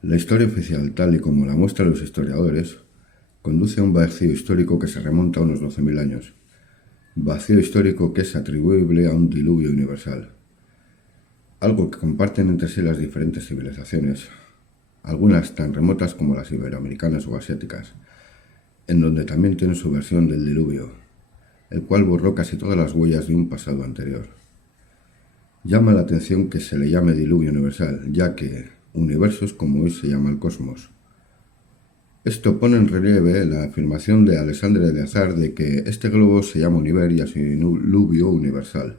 La historia oficial, tal y como la muestran los historiadores, conduce a un vacío histórico que se remonta a unos 12.000 años. Vacío histórico que es atribuible a un diluvio universal. Algo que comparten entre sí las diferentes civilizaciones, algunas tan remotas como las iberoamericanas o asiáticas, en donde también tienen su versión del diluvio, el cual borró casi todas las huellas de un pasado anterior. Llama la atención que se le llame diluvio universal, ya que universo es como hoy se llama el cosmos. Esto pone en relieve la afirmación de Alexandre de Eleazar de que este globo se llama universo y así diluvio universal.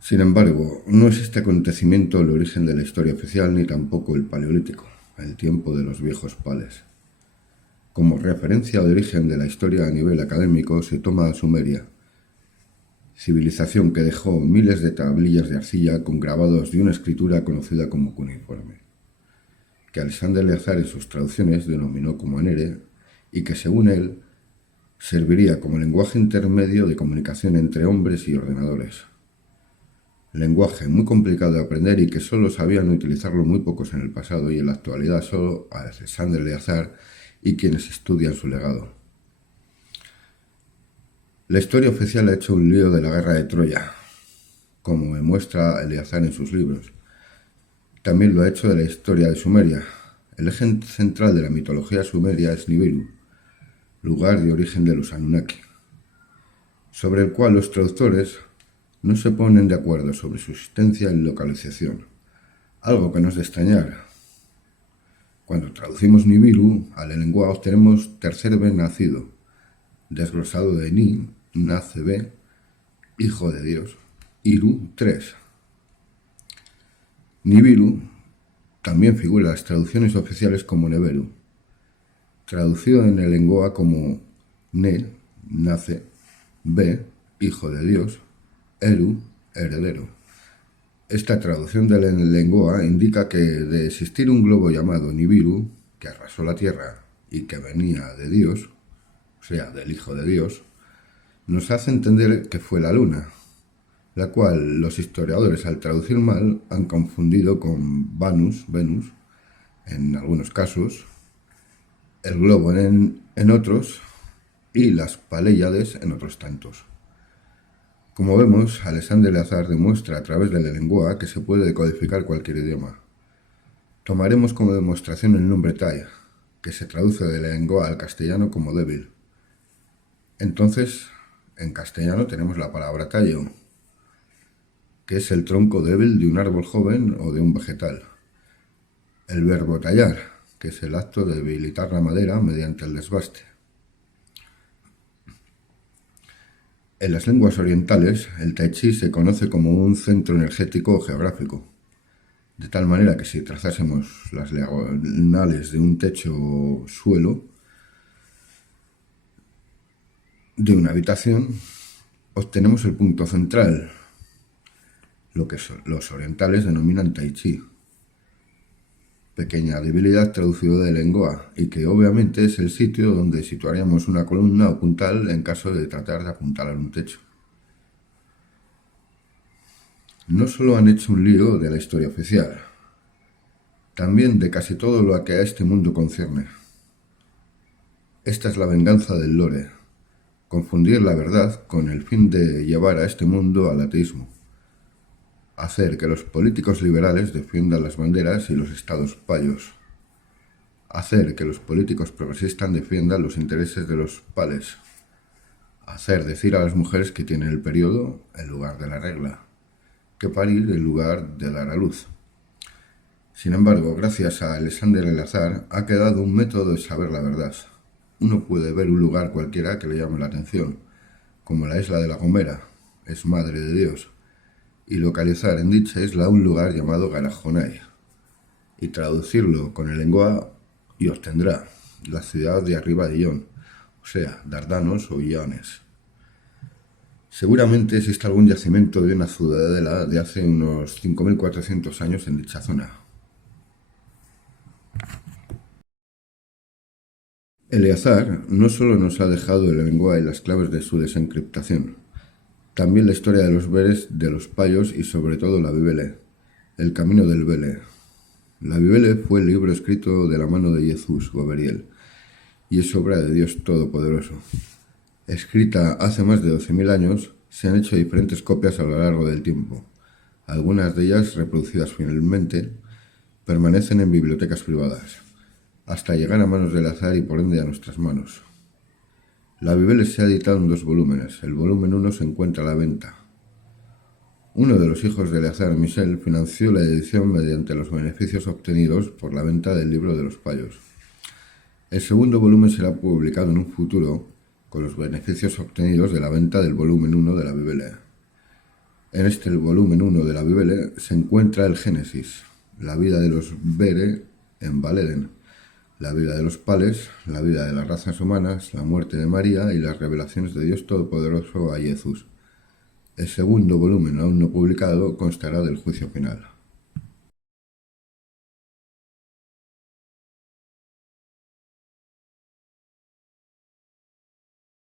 Sin embargo, no es este acontecimiento el origen de la historia oficial ni tampoco el paleolítico, el tiempo de los viejos pales. Como referencia de origen de la historia a nivel académico se toma a Sumeria, civilización que dejó miles de tablillas de arcilla con grabados de una escritura conocida como cuneiforme, que Alexandre de Eleazar en sus traducciones denominó como Enere y que según él serviría como lenguaje intermedio de comunicación entre hombres y ordenadores. Lenguaje muy complicado de aprender y que solo sabían utilizarlo muy pocos en el pasado y en la actualidad solo Alexandre de Eleazar y quienes estudian su legado. La historia oficial ha hecho un lío de la guerra de Troya, como demuestra Eleazar en sus libros. También lo ha hecho de la historia de Sumeria. El eje central de la mitología sumeria es Nibiru, lugar de origen de los Anunnaki, sobre el cual los traductores no se ponen de acuerdo sobre su existencia y localización, algo que no es de extrañar. Cuando traducimos Nibiru al lengua obtenemos tercer B nacido, desglosado de Ni, nace B, hijo de Dios, Iru, 3. Nibiru también figura en las traducciones oficiales como Neberu, traducido en el lengua como Ne, nace, B, hijo de Dios, Eru, heredero. Esta traducción de la lengua indica que de existir un globo llamado Nibiru, que arrasó la tierra y que venía de Dios, o sea, del Hijo de Dios, nos hace entender que fue la luna, la cual los historiadores al traducir mal han confundido con Venus, en algunos casos, el globo en otros y las Paléyades en otros tantos. Como vemos, Alexandre de Eleazar demuestra a través de la lengua que se puede decodificar cualquier idioma. Tomaremos como demostración el nombre Tai, que se traduce de la lengua al castellano como débil. Entonces, en castellano tenemos la palabra tallo, que es el tronco débil de un árbol joven o de un vegetal. El verbo tallar, que es el acto de debilitar la madera mediante el desbaste. En las lenguas orientales, el Tai Chi se conoce como un centro energético geográfico, de tal manera que si trazásemos las diagonales de un techo-suelo de una habitación, obtenemos el punto central, lo que los orientales denominan Tai Chi, pequeña debilidad traducido de lengua, y que obviamente es el sitio donde situaríamos una columna o puntal en caso de tratar de apuntalar un techo. No solo han hecho un lío de la historia oficial, también de casi todo lo que a este mundo concierne. Esta es la venganza del lore, confundir la verdad con el fin de llevar a este mundo al ateísmo, hacer que los políticos liberales defiendan las banderas y los estados payos, hacer que los políticos progresistas defiendan los intereses de los pales, hacer decir a las mujeres que tienen el periodo en lugar de la regla, que parir en lugar de dar a luz. Sin embargo, gracias a Alexandre de Eleazar ha quedado un método de saber la verdad. Uno puede ver un lugar cualquiera que le llame la atención, como la isla de La Gomera, es madre de Dios, y localizar en dicha isla un lugar llamado Garajonay, y traducirlo con el lengua y obtendrá la ciudad de arriba de Ión, o sea, Dardanos o Iones. Seguramente existe algún yacimiento de una ciudadela de hace unos 5.400 años en dicha zona. Eleazar no solo nos ha dejado el lengua y las claves de su desencriptación, también la historia de los veres de los payos y sobre todo la Bibele, el camino del Vele. La Biblia fue el libro escrito de la mano de Jesús Goberiel y es obra de Dios Todopoderoso. Escrita hace más de 12.000 años, se han hecho diferentes copias a lo largo del tiempo. Algunas de ellas, reproducidas finalmente, permanecen en bibliotecas privadas, hasta llegar a manos del azar y por ende a nuestras manos. La Biblia se ha editado en 2 volúmenes. El volumen 1 se encuentra a la venta. Uno de los hijos de Eleazar, Michel, financió la edición mediante los beneficios obtenidos por la venta del libro de los payos. El segundo volumen será publicado en un futuro con los beneficios obtenidos de la venta del volumen 1 de la Biblia. En este volumen 1 de la Biblia se encuentra el Génesis, la vida de los Bere en Valeden, la vida de los Pales, la vida de las razas humanas, la muerte de María y las revelaciones de Dios Todopoderoso a Jesús. El segundo volumen, aún no publicado, constará del juicio final.